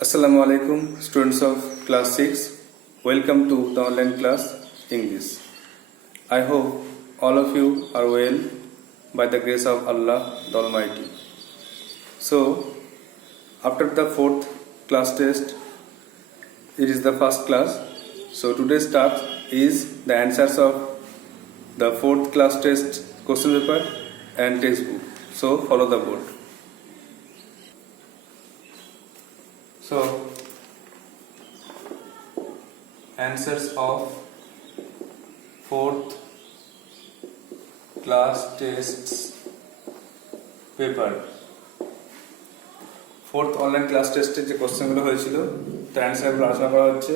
Assalamu alaikum, students of class 6. Welcome to the online class English. I hope all of you are well by the grace of Allah the Almighty. So, after the fourth class test, it is the first class. So, today's task is the answers of the fourth class test question paper and textbook. So, follow the board. So, answers of fourth class tests paper. Fourth online class टेस्टे जो কোশ্চেনগুলো হয়েছিল তার অ্যানসারগুলো আলোচনা করা হচ্ছে।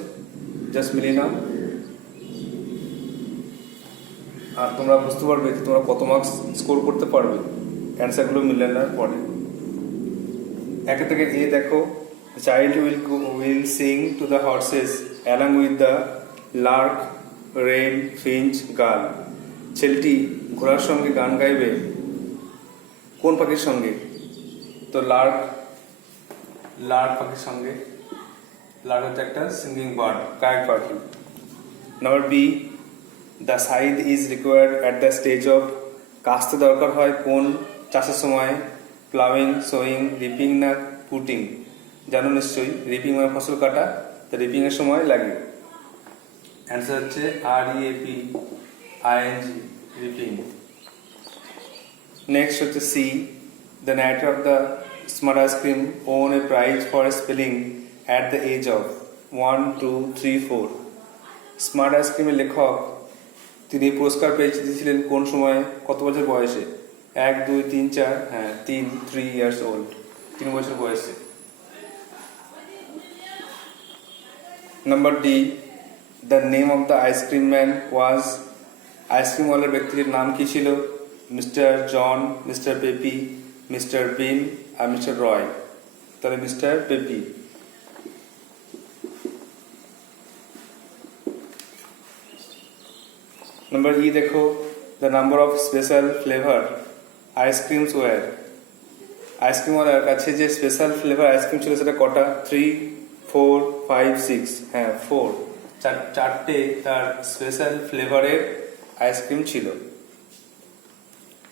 Just মিলিয়ে নাও আর তোমরা বুঝতে পারবে যে তোমরা কত মার্কস স্কোর করতে পারবে অ্যানসারগুলো মিলানোর পরে। একে থেকে এ দেখো, the child will sing to the horses along with the lark, wren, finch, gull. ছেলেটি ঘোড়ার সঙ্গে গান গাইবে কোন পাখির সঙ্গে? তো লার্ক পাখির সঙ্গে। লার্ক হচ্ছে একটা সিঙ্গিং বার্ড, কায়ক পাখি। Number B, the scythe is required at the stage of, কাস্তে দরকার হয় কোন চাষের সময়? প্লাউইং, সোয়িং, রিপিং না পুটিং? জানো নিশ্চয়ই, রিপিং মানে ফসল কাটা, তো রিপিং এর সময় লাগে। অ্যান্সার হচ্ছে REAPING, রিপিং। নেক্সট হচ্ছে C, the nighter of the smart ice cream on a prize for spelling at the age of 1, 2, 3, 4। Smart আইসক্রিমের লেখক তিনি পুরস্কার পেয়েছিলেন কোন সময়ে, কত বছর বয়সে? 1, 2, 3, 4, হ্যাঁ 3 years old, 3 বছর বয়সে। Number D, the name of the ice cream man was, ice cream ওয়ালার ব্যক্তির নাম কি ছিল? Mister John, mister Peppy, mister Bean আর মিস্টার রয়। তাহলে মিস্টার পেপি। নাম্বার ই দেখো, the number of special flavor ice creams were, ice cream ওয়ালার কাছে যে স্পেশাল ফ্লেভার আইসক্রিম ছিল সেটা কটা? 3, 4, 5, 6, হ্যাঁ 4, চারটে তার স্পেশাল ফ্লেভারের আইসক্রিম ছিল।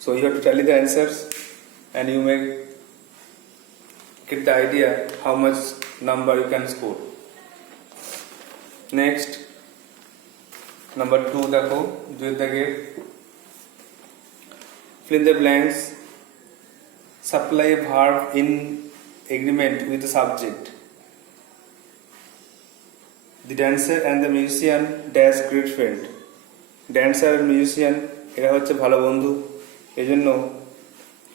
So you have to tally the answers and you may get the idea how much number you can score. Next, number 2 দেখো, দুই দাগে fill in the blanks, supply a verb in agreement with the subject. The dancer and the musician dash great friend. Dancer আর musician এরা হচ্ছে ভালো বন্ধু, এই জন্য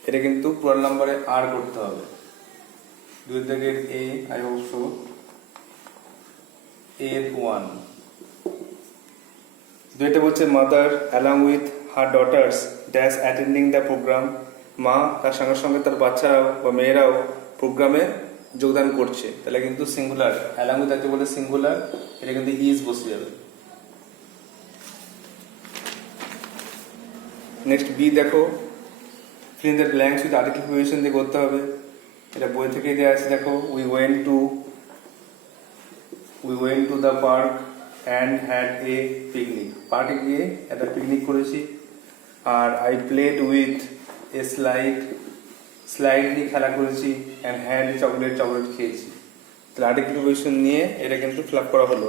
এটা কিন্তু পুরো নাম্বারে আর করতে হবে। দুই দাগের এ, আই হোপ সো, এর 1। দুইটা বলছে mother along with her daughters dash attending the programme, মা তার সঙ্গে সঙ্গে তার বাচ্চারাও বা মেয়েরাও প্রোগ্রামে যোগদান করছে। তাহলে কিন্তু সিঙ্গুলার, অ্যালং উইথ আছে বলে সিঙ্গুলার, এটা কিন্তু ইজ বসে যাবে। নেক্সট বি দেখো, fill in the blanks with article preposition দিয়ে করতে হবে। এটা বই থেকে দেওয়া আছে দেখো, we went to the park and had a picnic. পার্কে গিয়ে একটা পিকনিক করেছি। আর I played with a slide নিয়ে খেলা করেছি and had a চকলেট খেয়েছি। তাহলে আর্টিকেল প্রিপোজিশন নিয়ে এটা কিন্তু ফিল আপ করা হলো,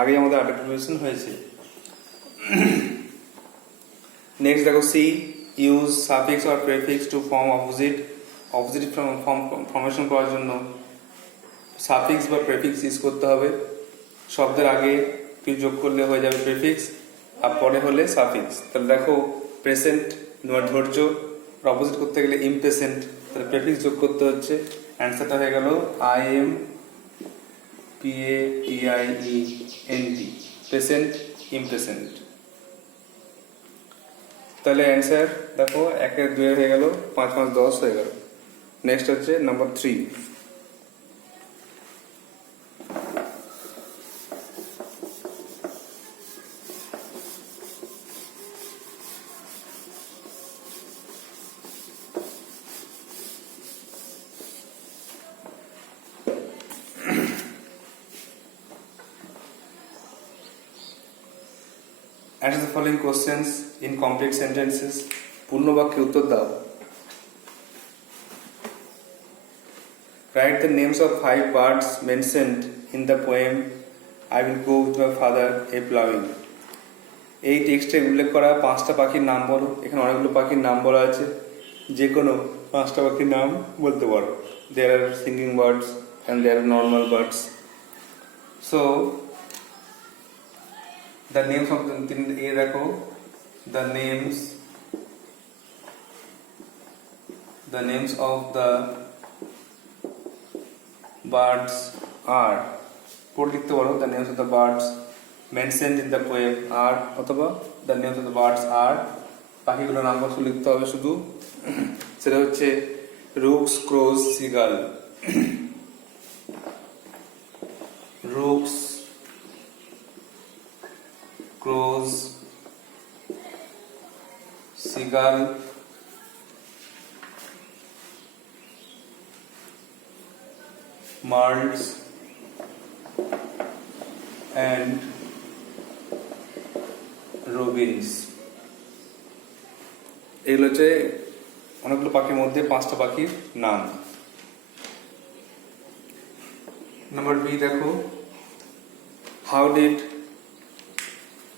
আগে আমাদের আর্টিকেল প্রিপোজিশন হয়েছে। নেক্সট দেখো C, use suffix or prefix to form opposite formation করার জন্য সাফিক্স বা প্রেফিক্স ইউজ করতে হবে। শব্দের আগে কিছু যোগ করলে হয়ে যাবে প্রেফিক্স, আর পরে হলে সাফিক্স। তাহলে দেখো প্রেজেন্ট তোমার ধৈর্য, অপোজিট করতে গেলে ইমপ্রেজেন্ট, তাহলে প্রেফিক্স যোগ করতে হচ্ছে। অ্যান্সারটা হয়ে গেল IMPATIENT, প্রেজেন্ট ইমপ্রেজেন্ট। তাহলে অ্যান্সার দেখো 1 এর 2 হয়ে গেল, 5, 5, 10 হয়ে গেল। নেক্সট হচ্ছে number 3। answer the following questions in complete sentences. পূর্ণ বাক্যে উত্তর দাও. Write the names of 5 birds mentioned in the poem I will go with my father a ploughing. এই টেক্সটে উল্লেখ করা 5টা পাখির নাম বলো. এখানে অনেকগুলো পাখির নাম বলা আছে, যে কোনো 5টা পাখির নাম বলতে পারো. There are singing birds and there are normal birds. So the names of the A দেখো, the names of the birds are, পড়ে লিখতে পারো the names of the birds mentioned in the poem are, অথবা the names of the birds are, পাখিগুলোর নাম বলতে লিখতে হবে শুধু. সেটা হচ্ছে rooks, crows, seagull. rooks, crows, seagull, moths and robins. এগুলো হচ্ছে অনেকগুলো পাখির মধ্যে 5টা পাখির নাম. নাম্বার বি দেখো, how did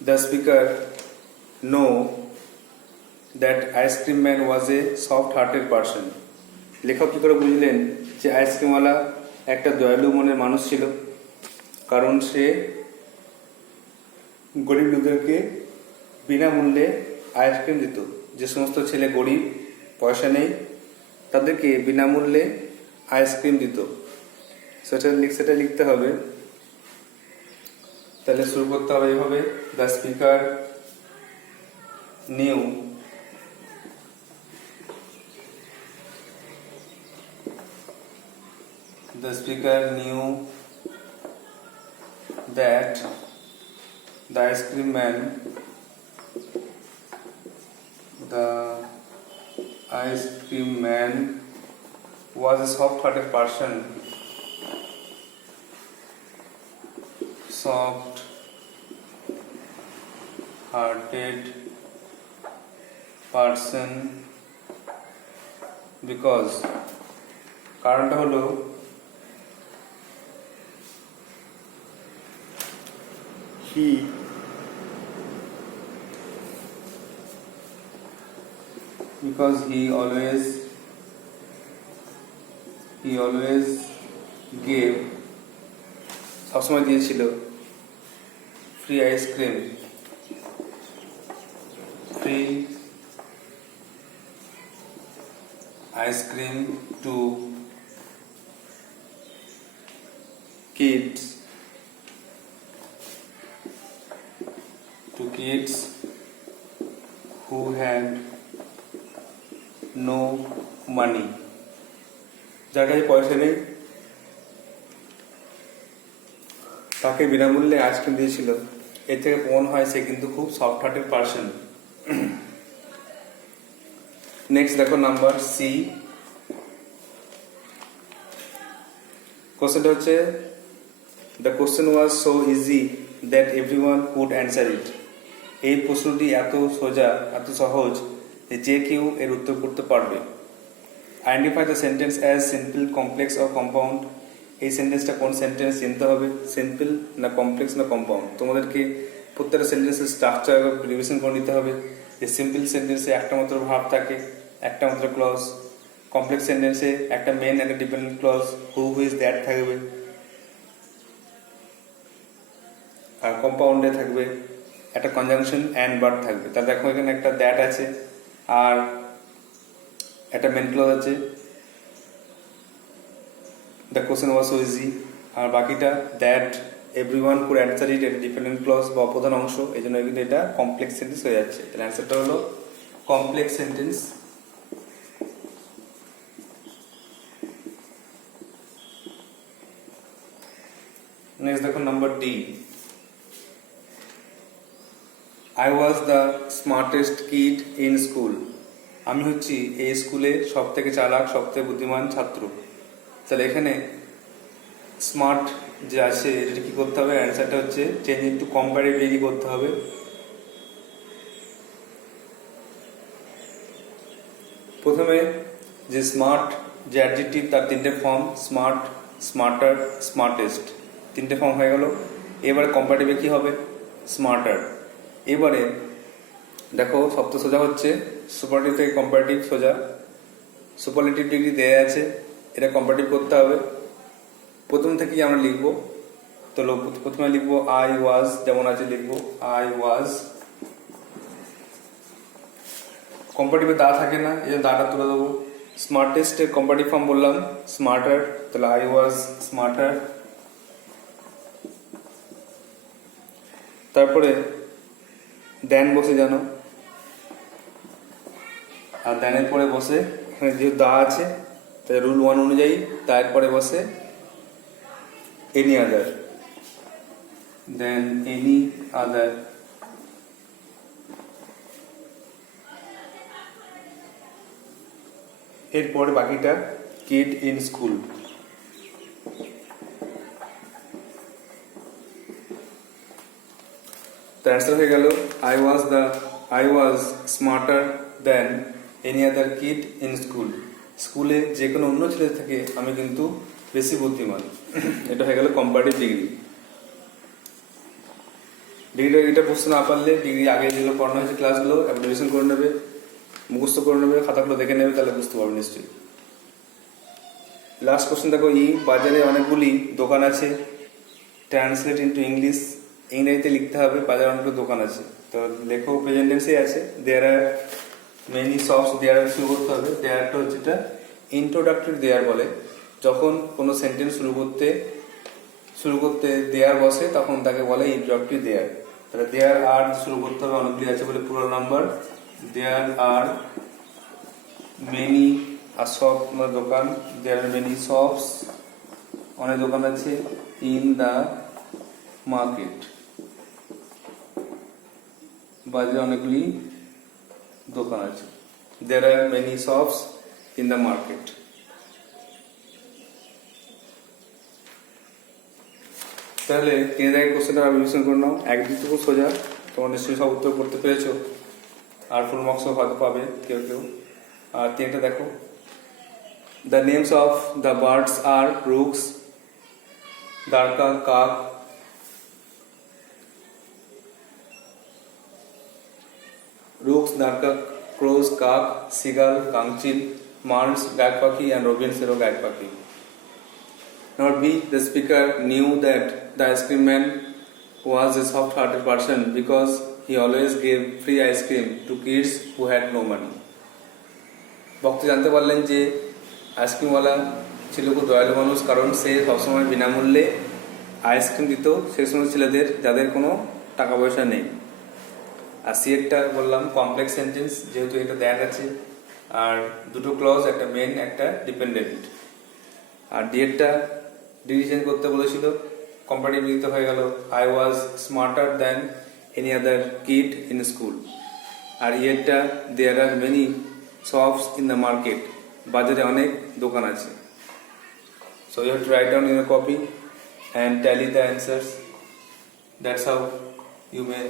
the speaker know that ice cream man was a soft-hearted person? লেখক কি করে বুঝলেন যে আইসক্রিমওয়ালা একটা দয়ালু মনের মানুষ ছিল? কারণ সে গরিব লোকদেরকে বিনামূল্যে আইসক্রিম দিত. যে সমস্ত ছেলে গরিব, পয়সা নেই, তাদেরকে বিনামূল্যে আইসক্রিম দিত. সেটা লিখতে হবে. তাহলে শুরু করতে হবে এইভাবে, the speaker new that the ice cream man was a soft-hearted person. Because কারণটা হলো because he always gave, সবসময় দিয়েছিল free ice cream to kids who had no money. যার কাছে পয়সা নেই তাকে বিনামূল্যে আইসক্রিম দিয়েছিল. এর থেকে প্রমাণ হয় সে কিন্তু খুব সফট হার্টেড পার্সন. নেক্সট দেখো নাম্বার সি. কোশ্চেনটা হচ্ছে the question was so easy that everyone could answer ইট. এই প্রশ্নটি এত সোজা, এত সহজ যে কেউ এর উত্তর করতে পারবে. Identify the sentence as simple, complex or compound. এই সেন্টেন্সটা কোন সেন্টেন্স চিনতে হবে, সিম্পল না কমপ্লেক্স না কম্পাউন্ড. তোমাদেরকে প্রত্যেকটা সেন্টেন্সের স্ট্রাকচার রিভিশন করে নিতে হবে. যে সিম্পল সেন্টেন্সে একটা মাত্র ভার্ব থাকে, একটা মাত্র ক্লজ. কমপ্লেক্স সেন্টেন্সে একটা মেন, একটা dependent clause, who is that থাকবে. আর কম্পাউন্ডে থাকবে একটা কনজাংশন অ্যান্ড ভার্ব থাকবে. তাহলে দেখো এখানে একটা দ্যাট আছে আর একটা মেন ক্লজ আছে. The question was so easy. আর বাকিটা that, everyone could answer it, এটা ডিপেন্ডেন্ট ক্লজ বা অপ্রধান অংশ. এই জন্য কিন্তু এটা কমপ্লেক্স সেন্টেন্স হয়ে যাচ্ছে. তাহলে অ্যান্সারটা হলো কমপ্লেক্স সেন্টেন্স. নেক্সট দেখো number D. I was the smartest kid in school. আমি হচ্ছি এই স্কুলে সব থেকে চালাক, সব থেকে বুদ্ধিমান ছাত্র. তাহলে এখানে স্মার্ট যে আছে এটা কি করতে হবে, অ্যান্সারটা হচ্ছে চেঞ্জ ইন্টু কম্পারেটিভলি করতে হবে. প্রথমে যে স্মার্ট যে অ্যাডজেক্টিভ তার তিনটে ফর্ম, স্মার্ট, স্মার্টার, স্মার্টেস্ট, তিনটে ফর্ম হয়ে গেল। এবারে কম্পারেটিভে কি হবে? স্মার্টার। এবারে দেখো সব তো সোজা হচ্ছে, সুপারলেটিভ থেকে কম্পারেটিভ সোজা। সুপারলেটিভ ডিগ্রি দেয়া আছে, এটা কম্পারেটিভ করতে হবে। প্রথম থেকেই আমরা লিখবো, তো প্রথমে লিখবো আই ওয়াজ, যেমন আছে লিখবো আই ওয়াজ। কম্পারেটিভে দা থাকে না, এই জন্য দাটা তুলে দেবো। স্মার্টেস্টের কম্পারেটিভ ফর্ম বললাম স্মার্টার, তাহলে আই ওয়াজ স্মার্টার। তারপরে দেন বসে জানো, আর দেনের পরে বসে এখানে যেহেতু দা আছে তাই রুল 1 অনুযায়ী তারপরে বসে এনি আদার, দেন এনি আদার। এরপরে বাকিটা কিড ইন স্কুল। তো অ্যান্সার হয়ে গেল I was smarter than any other kid in school. স্কুলে যে কোনো অন্য ছেলে থেকে আমি কিন্তু বেশি বুদ্ধিমান। এটা হয়ে গেল কম্পারেটিভ ডিগ্রি। ডিগ্রিটা বুঝতে না পারলে ডিগ্রি আগে যেগুলো পড়ানো হয়েছে ক্লাসগুলো রিভিশন করে নেবে, মুখস্থ করে নেবে, খাতাগুলো দেখে নেবে, তাহলে বুঝতে পারবে নিশ্চয়ই। লাস্ট কোশ্চেন দেখো, বাজারে অনেকগুলি দোকান আছে, ট্রান্সলেট ইন্টু ইংলিশ, ইংরেজিতে লিখতে হবে বাজারে অনেকগুলো দোকান আছে। তো লেখো প্রেজেন্ট টেন্সে আছে, দেয়ার আর মেনি শপস, দেয়ার আর শুরু করতে হবে। দেয়ারটা হচ্ছে এটা ইন্ট্রোডাক্টরি দেয়ার বলে, যখন কোনো সেন্টেন্স শুরু করতে দেয়ার বসে তখন তাকে বলে ইন্ট্রোডাক্টরি দেয়ার। তাহলে দেয়ার আর শুরু করতে হবে, অনেকগুলি আছে বলে পুরো নাম্বার। দেয়ার আর মেনি, আর শপ মানে দোকান, দেয়ার আর মেনি শপস, অনেক দোকান আছে, ইন দা মার্কেট, বাজারে অনেকগুলি দোকান আছে। There are many shops in the market. তাহলে 3 দাগের কোশ্চেনটা রিভিশন করে নাও, একদিক থেকে সোজা, তোমার নিশ্চয়ই সব উত্তর করতে পেরেছো, আর ফুল মার্কসও হয়তো পাবে কেউ কেউ। আর 3টা দেখো, the names of the birds are rooks, দারকা কাক, রুকস দারকা, ক্রোজ কাক, সিগাল গাংচিল, মার্নস গায়ক পাখি, and robins হলো গায়ক পাখি। Number B, the speaker knew that the ice cream man was a soft-hearted person because he always gave free ice cream to kids who had no money. বক্তা জানতে পারলেন যে আইসক্রিমওয়ালা ছিল খুব দয়ালু মানুষ, কারণ সে সবসময় বিনামূল্যে আইসক্রিম দিত সেই সময় ছেলেদের যাদের কোনো টাকা পয়সা নেই। আর সি একটা বললাম কমপ্লেক্স সেন্টেন্স, যেহেতু এটা দ্যাট আছে, আর দুটো ক্লজ, একটা মেন একটা ডিপেন্ডেন্ট। আর ডি এরটা ডিগ্রি চেঞ্জ করতে বলেছিল, কম্পারেটিভ লিখতে হয়ে গেল I was smarter than any other kid in school. আর ইয়েরটা there are many shops in the market, বাজারে অনেক দোকান আছে। So you have to write down in your copy and tally the answers. That's how you may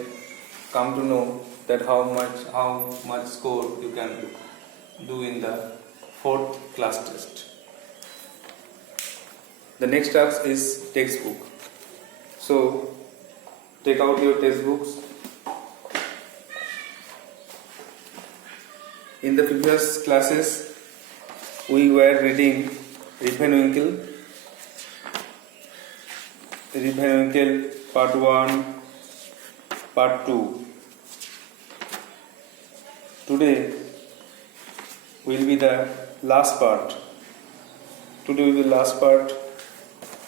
come to know that how much score you can do in the 4th class test. The next task is textbook. So take out your textbooks. In the previous classes we were reading Rip Van Winkle part 1, part 2. Today will be the last part. Today will be the last part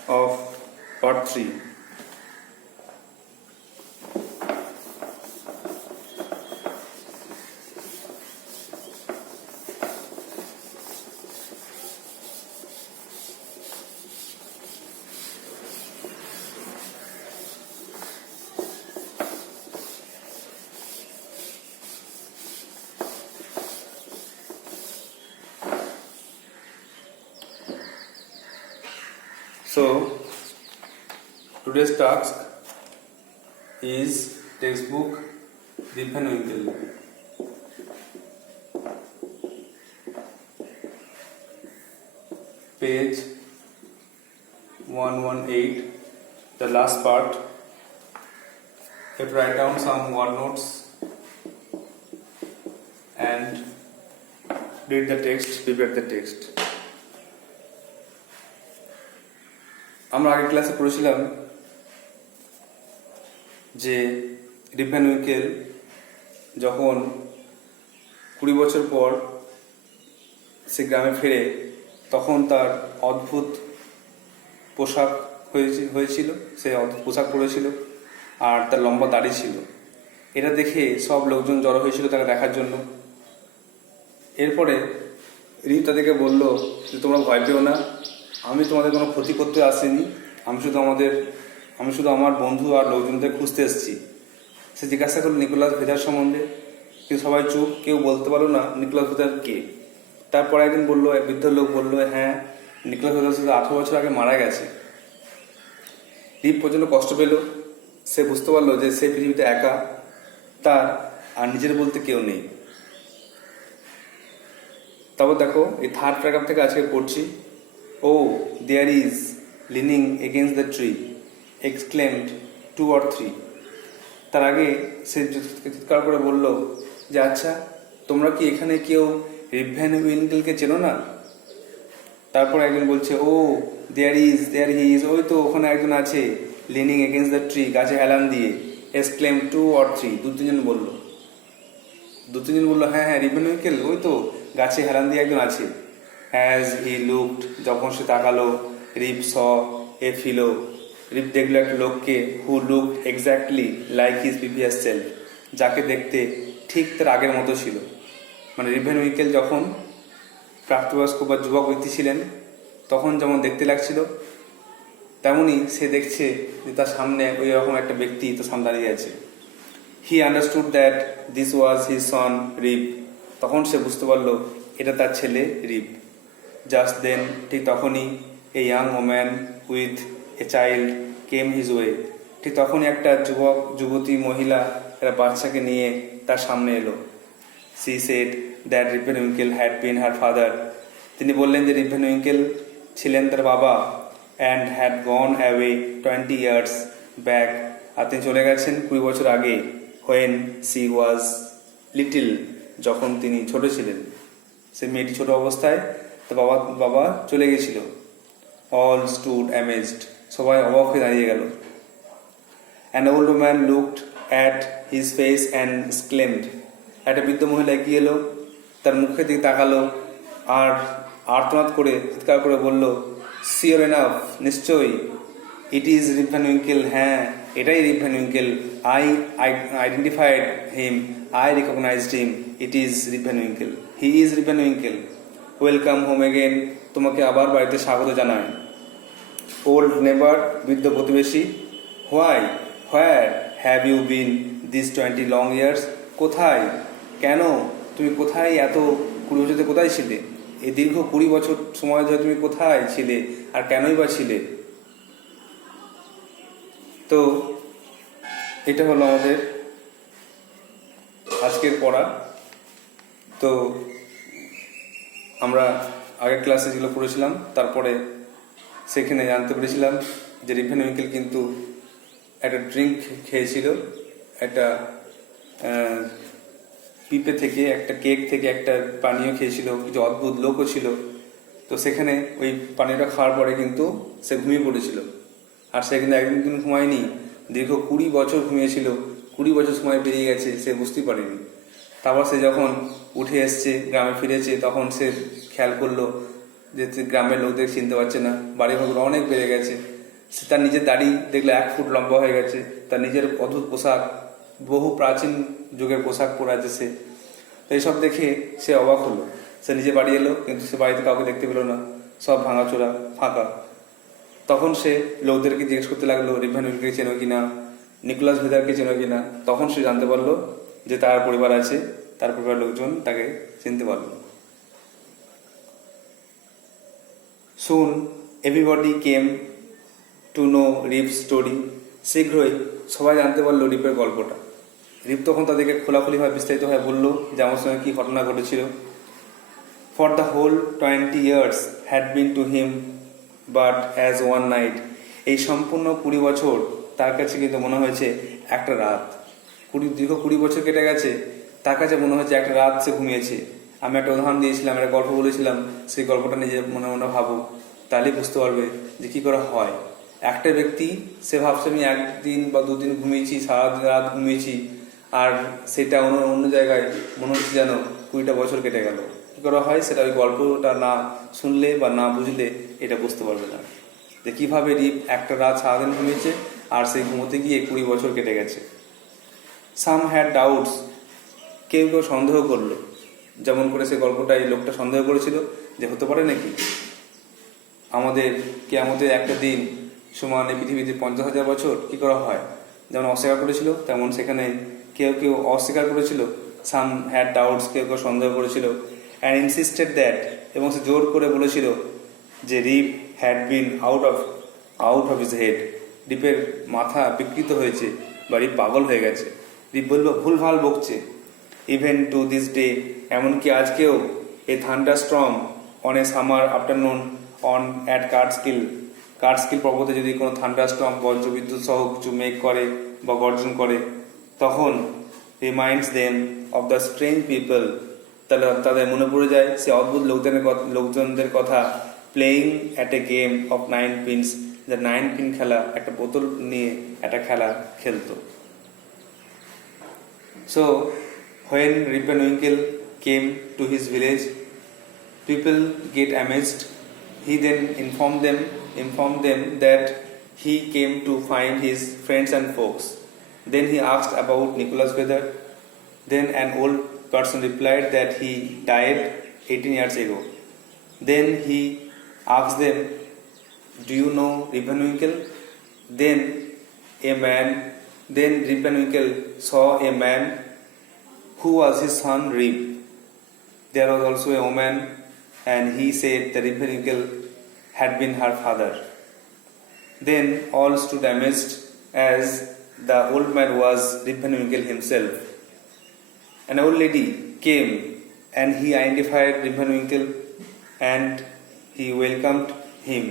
of part 3. So today's task is textbook Rip Van Winkle. page 118, the last part. You have to write down some word notes and read the text, prepare the text. আমরা আগের ক্লাসে পড়েছিলাম যে Rip Van উইকেল যখন 20 বছর পর সে গ্রামে ফেরে তখন তার অদ্ভুত পোশাক হয়েছিল, সে অদ্ভুত পোশাক পরেছিল আর তার লম্বা দাড়ি ছিল। এটা দেখে সব লোকজন জড়ো হয়েছিল তাকে দেখার জন্য। এরপরে রিপ তাদেরকে বলল যে তোমরা ভয় পেও না, আমি তোমাদের কোনো ক্ষতি করতে আসিনি, আমি শুধু আমার বন্ধু আর লোকজনদের খুঁজতে এসেছি। সে জিজ্ঞাসা করলো নিকোলাস ভেদার সম্বন্ধে, কিন্তু সবাই চুপ, কেউ বলতে পারলো না নিকোলাস ভেদার কে। তারপর একদিন বললো, এক বৃদ্ধ লোক বললো, হ্যাঁ নিকোলাস ভেদার 18 বছর আগে মারা গেছে। রিপ প্রচণ্ড কষ্ট পেল, সে বুঝতে পারলো যে সে পৃথিবীতে একা, তার আর নিজের বলতে কেউ নেই। তারপর দেখো এই থার্ড প্যারাগ্রাফ থেকে আজকে পড়ছি। ও there is leaning against the tree exclaimed 2 or 3। তার আগে সে চিৎকার করে বলল যে আচ্ছা তোমরা কি এখানে কেউ রিপ ভ্যান উইকেলকে চেনো না? তারপর একজন বলছে ও দেয়ার হি ইজ, ওই তো ওখানে একজন আছে, লিনিং এগেনস্ট দ্য ট্রি, গাছে হেলান দিয়ে, এক্সক্লেম 2 or 3, 2-3 বললো। 2-3 বললো হ্যাঁ রিপ ভ্যান উইকেল, ওই তো গাছে হেলান দিয়ে একজন আছে। অ্যাজ হি লুকড, যখন সে তাকালো, রিপ স এ ফিলো, রিপ দেখলো একটা লোককে, who looked exactly like his previous self, যাকে দেখতে ঠিক তার আগের মতো ছিল। মানে রিপ ভ্যান উইকেল যখন প্রাপ্তবয়স্ক বা যুবক ব্যক্তি ছিলেন তখন যেমন দেখতে লাগছিল, তেমনই সে দেখছে যে তার সামনে ওই রকম একটা ব্যক্তি তার সামনে দাঁড়িয়ে আছে। He understood that this was his son Rip, তখন সে বুঝতে পারলো এটা তার ছেলে রিপ। জাস্ট দেন, ঠিক তখনই, a young woman with a child came his way, ঠিক তখনই একটা যুবতী মহিলা একটা বাচ্চাকে নিয়ে তার সামনে এলো। She said that Rip Van Winkle had been her father, তিনি বললেন যে রিপ ভ্যান উইকেল ছিলেন তার বাবা। And had gone away 20 years ব্যাক, আর তিনি চলে গেছেন 20 বছর আগে। হোয়েন সি ওয়াজ লিটিল, যখন তিনি ছোট ছিলেন। সে মেয়েটি ছোট অবস্থায় তার বাবা চলে গেছিল। অল স্টুড অ্যামেজড, সবাই অবাক হয়ে দাঁড়িয়ে গেল। An old man looked at his face and exclaimed, একটা বৃদ্ধ মহিলা এগিয়ে এলো, তার মুখের দিকে তাকালো আর আর্তনাদ করে চিৎকার করে বলল, সিওর এনাফ, নিশ্চয়ই, ইট ইজ রিপ ভ্যান উইকেল, হ্যাঁ এটাই Rip Van Winkle. I identified him, I recognised him, it is Rip Van Winkle, he is Rip Van Winkle. Welcome home again, তোমাকে আবার বাড়িতে স্বাগত জানাই। ওল্ড নেবার, বৃদ্ধ প্রতিবেশী। Where have you been this 20 long years, কোথায়, কেন, তুমি কোথায় এত 20 বছর কোথায় ছিলে? এই দীর্ঘ 20 বছর সময় ধরে তুমি কোথায় ছিলে আর কেনই বা ছিলে? তো এটা হলো আমাদের আজকের পড়া। তো আমরা আগের ক্লাসে যেগুলো পড়েছিলাম তারপরে সেখানে জানতে পেরেছিলাম যে রিপ ভ্যান উইকেল কিন্তু একটা ড্রিঙ্ক খেয়েছিল, একটা পিঁপে থেকে, একটা কেক থেকে একটা পানীয় খেয়েছিল, কিছু অদ্ভুত লোকও ছিল। তো সেখানে ওই পানীয়টা খাওয়ার পরে কিন্তু সে ঘুমিয়ে পড়েছিল। আর সে কিন্তু একদিন কিন্তু ঘুমায়নি, দীর্ঘ 20 বছর ঘুমিয়েছিল। 20 বছর সময় পেরিয়ে গেছে, সে বুঝতেই পারেনি। তারপর সে যখন উঠে এসছে, গ্রামে ফিরেছে, তখন সে খেয়াল করলো যে গ্রামের লোকদের চিনতে পারছে না, বাড়ি ঘরগুলো অনেক বেড়ে গেছে। সে তার নিজের দাড়ি দেখলে 1 ফুট লম্বা হয়ে গেছে, তার নিজের অদ্ভুত পোশাক, বহু প্রাচীন যুগের পোশাক পরে আছে সে। তো এইসব দেখে সে অবাক হলো। সে নিজে বাড়ি এলো, কিন্তু সে বাড়িতে কাউকে দেখতে পেলো না, সব ভাঙাচোরা, ফাঁকা। তখন সে লোকদেরকে জিজ্ঞেস করতে লাগলো রিপ ভ্যান উইকেলকে চেনো কিনা, নিকোলাস ভেদারকে চেনো কিনা। তখন সে জানতে পারলো যে তার পরিবার আছে, তার পরিবারের লোকজন তাকে চিনতে পারলো। Soon everybody came to know Rip's story, শীঘ্রই সবাই জানতে পারলো রিপের গল্পটা। রিপ তখন তাদেরকে খোলাখুলিভাবে বিস্তারিতভাবে বললো যে আমার সঙ্গে কী ঘটনা ঘটেছিল। For the whole 20 years had been to him but as one night. এই সম্পূর্ণ 20 বছর তার কাছে কিন্তু মনে হয়েছে একটা রাত। দীর্ঘ 20 বছর কেটে গেছে, তার কাছে মনে হচ্ছে একটা রাত সে ঘুমিয়েছে। আমি একটা উদাহরণ দিয়েছিলাম, একটা গল্প বলেছিলাম, সেই গল্পটা নিজে মনে মনে ভাবো, তাহলেই বুঝতে পারবে যে কী করে হয়। একটা ব্যক্তি সে ভাবছে আমি একদিন বা দুদিন ঘুমিয়েছি, সারা রাত ঘুমিয়েছি, আর সেটা অন্য জায়গায় মনে হচ্ছে যেন 20টা বছর কেটে গেল। কী করে হয় সেটা ওই গল্পটা না শুনলে বা না বুঝলে এটা বুঝতে পারবে না যে কীভাবে রিপ একটা রাত সারাদিন ঘুমিয়েছে আর সেই ঘুমোতে গিয়ে 20 বছর কেটে গেছে। সাম হ্যাড ডাউটস, কেউ কেউ সন্দেহ করলো, যেমন করে সে গল্পটা এই লোকটা সন্দেহ করেছিল যে হতে পারে নাকি আমাদের কিয়ামতের একটা দিন সমান এই পৃথিবীতে 50,000 বছর, কী করা হয়। যেমন অস্বীকার করেছিল তেমন সেখানে কেউ কেউ অস্বীকার করেছিল। সাম হ্যাড ডাউটস, কেউ কেউ সন্দেহ করেছিল। অ্যান্ড ইনসিস্টেড দ্যাট, এবং সে জোর করে বলেছিল যে Rip had been out of his head, রিপের মাথা বিকৃত হয়েছে বা রিপ পাগল হয়ে গেছে। রিপ বলল ভুলভাল বকছে। ইভেন টু দিস ডে, এমনকি আজকেও a thunder storm on a summer afternoon on at Catskill পর্বতে যদি কোনো থান্ডার স্ট্রম বজ্রবিদ্যুৎ সহ কিছু মেঘ করে বা গর্জন করে, তখন reminds them of the strange people, তাহলে তাদের মনে পড়ে যায় সে অদ্ভুত লোকজনদের কথা। Playing at a game of 9 pins, যে 9 পিন খেলা, একটা বোতল নিয়ে একটা খেলা খেলতো। So when Rip and Winkle came to his village, people get amazed. He then informed them that he came to find his friends and folks. Then he asked about Nicholas Vedder. Then an old person replied that he died 18 years ago. Then he asked them, do you know Rip and Winkle? Then Rip and Winkle saw a man who was his son Rip. There was also a woman, and he said that Rip and Winkle had been her father. Then all stood amazed, as the old man was Rip and Winkle himself. An old lady came, and he identified Rip and Winkle, and he welcomed him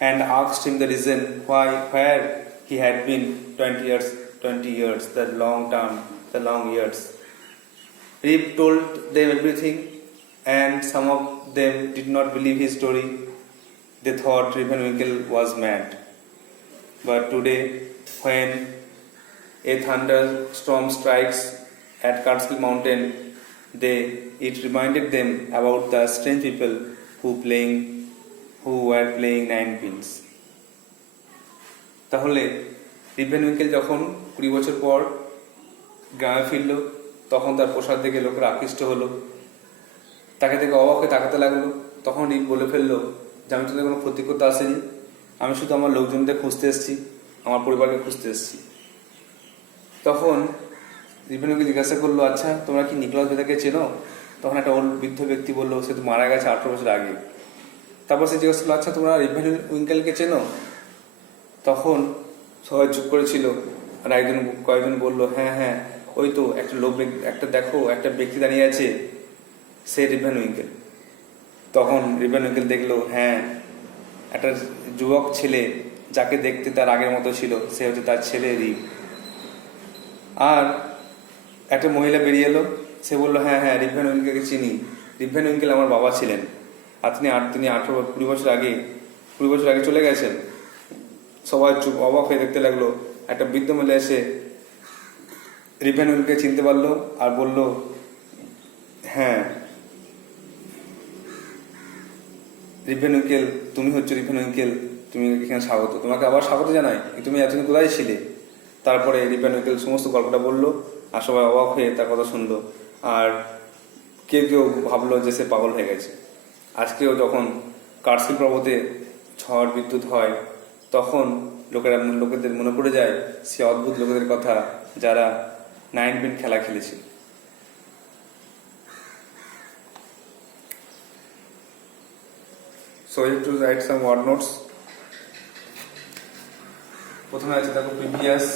and asked him the reason where he had been 20 years, the long years. Rip told them everything, and some of them did not believe his story. They thought Rip and Winkle was mad. But today, when a thunderstorm strikes at Catskill Mountain, it reminded them about the strange people who were playing 9 pins. তাহলে রিপ and Winkel যখন 20 বছর পর গ্রামে ফিরল, তখন তার পোশাক দেখে লোকেরা আকৃষ্ট হলো, তাকে দেখে অবাক হয়ে তাকাতে লাগলো। তখন রিপ বলে ফেললো যে আমি তোদের কোনো ক্ষতি করতে আসিনি, আমি শুধু আমার লোকজনদের খুঁজতে এসেছি, আমার পরিবারকে খুঁজতে এসেছি। তখন রিপ অ্যান্ড উইঙ্কেল জিজ্ঞাসা করলো, আচ্ছা তোমরা কি নিকোলাস ভেদারকে চেনো? তখন একটা ওল্ড বৃদ্ধ ব্যক্তি বললো সে তো মারা গেছে 18 বছর আগে। তারপর সে জিজ্ঞাসা করলো, আচ্ছা তোমরা রিপ অ্যান্ড উইঙ্কেলকে চেনো? তখন সবাই চুপ করেছিল, আর কয়েকজন বলল হ্যাঁ ওই তো একটা ব্যক্তি দাঁড়িয়ে আছে, সে রিপ অ্যান্ড উইঙ্কেল। তখন রিপ অ্যান্ড উইঙ্কেল দেখলো হ্যাঁ একটা যুবক ছেলে, যাকে দেখতে তার আগের মতো ছিল, সে হচ্ছে তার ছেলে রিপ। আর একটা মহিলা বেরিয়ে এলো, সে বললো হ্যাঁ রিপ অ্যান্ড উইঙ্কেলকে চিনি, রিপ অ্যান্ড উইঙ্কেল আমার বাবা ছিলেন, আর তিনি 20 বছর আগে চলে গেছেন। সবাই চুপ অবাক হয়ে দেখতে লাগলো। একটা বৃদ্ধ মহিলা এসে রিপ অ্যান্ড উইঙ্কেলকে চিনতে পারলো আর বলল, হ্যাঁ রিপ অ্যান্ড উইঙ্কেল, তুমি হচ্ছে রিপ অ্যান্ড উইঙ্কেল, তুমি এখানে স্বাগত, তোমাকে আবার স্বাগত জানাই, তুমি এতদিন কোথায় ছিলে? তারপরে রিপ অ্যান্ড উইঙ্কেল সমস্ত গল্পটা বললো, আর সবাই অবাক হয়ে তার কথা শুনলো, আর কেউ ভাবলো যে সে পাগল হয়ে গেছে। আজকেও যখন কার্টস্কিল পর্বতে ঝড় বিদ্যুৎ হয়, তখন লোকেদের মনে পড়ে যায় সে অদ্ভুত লোকেদের কথা যারা 9 পিন খেলা খেলেছিল। So you have to write some word notes. প্রথমে আছে দেখো প্রিভিয়াস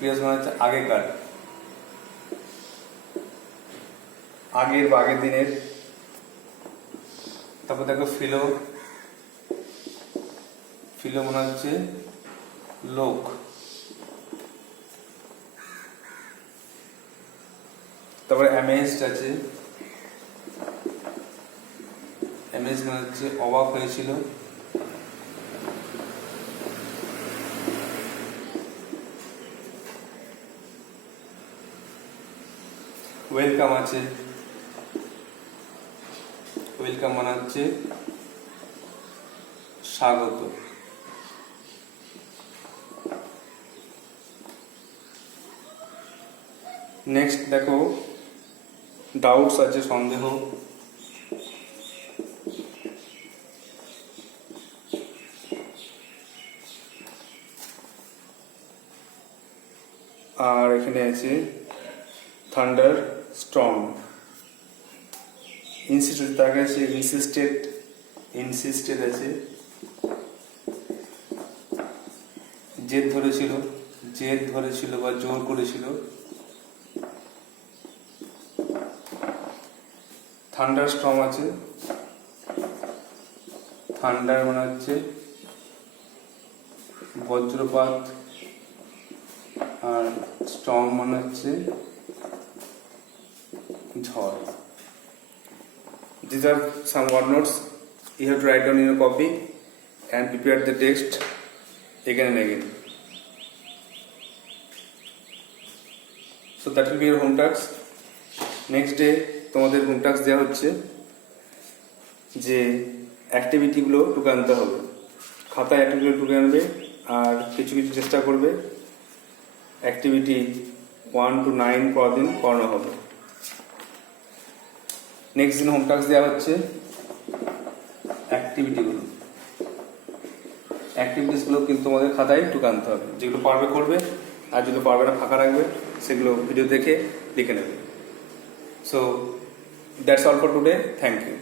মানে হচ্ছে আগেকার, আগের দিনের। তারপর দেখো ফিলো মনে হচ্ছে লোক। তারপরে অ্যামেজড আছে, অ্যামেজ মানে হচ্ছে অবাক হয়েছিল। ওয়েলকাম আছে, ওয়েলকাম মানে হচ্ছে স্বাগত। নেক্সট দেখো ডাউটস আছে, সন্দেহ। আর এখানে আছে থান্ডার স্টর্ম। ইনসিস্টেড, তার কাছে ইনসিস্টেড আছে, জেদ ধরেছিল বা জোর করেছিল। থান্ডার স্টর্ম আছে, থান্ডার মানে হচ্ছে বজ্রপাত, আর স্টর্ম মানে হচ্ছে ঝড়। These are some word notes you have to write down in your copy and prepare the text again and again. So that will be your home task. Next day তোমাদের home task দেওয়া হচ্ছে যে অ্যাক্টিভিটিগুলো টুকে আনতে হবে। খাতায় অ্যাক্টিভিটিগুলো টুকে আনবে আর কিছু চেষ্টা করবে। অ্যাক্টিভিটি 1 to 9 প্রতিদিন করানো হবে। নেক্সট দিন হোম টাস্ক দেওয়া হচ্ছে অ্যাক্টিভিটিসগুলো কিন্তু তোমাদের খাতায় টুকে আনতে হবে। যেগুলো পারবে করবে, আর যেগুলো পারবে না ফাঁকা রাখবে, সেগুলো ভিডিও দেখে লিখে নেবে। So that's all for today. Thank you.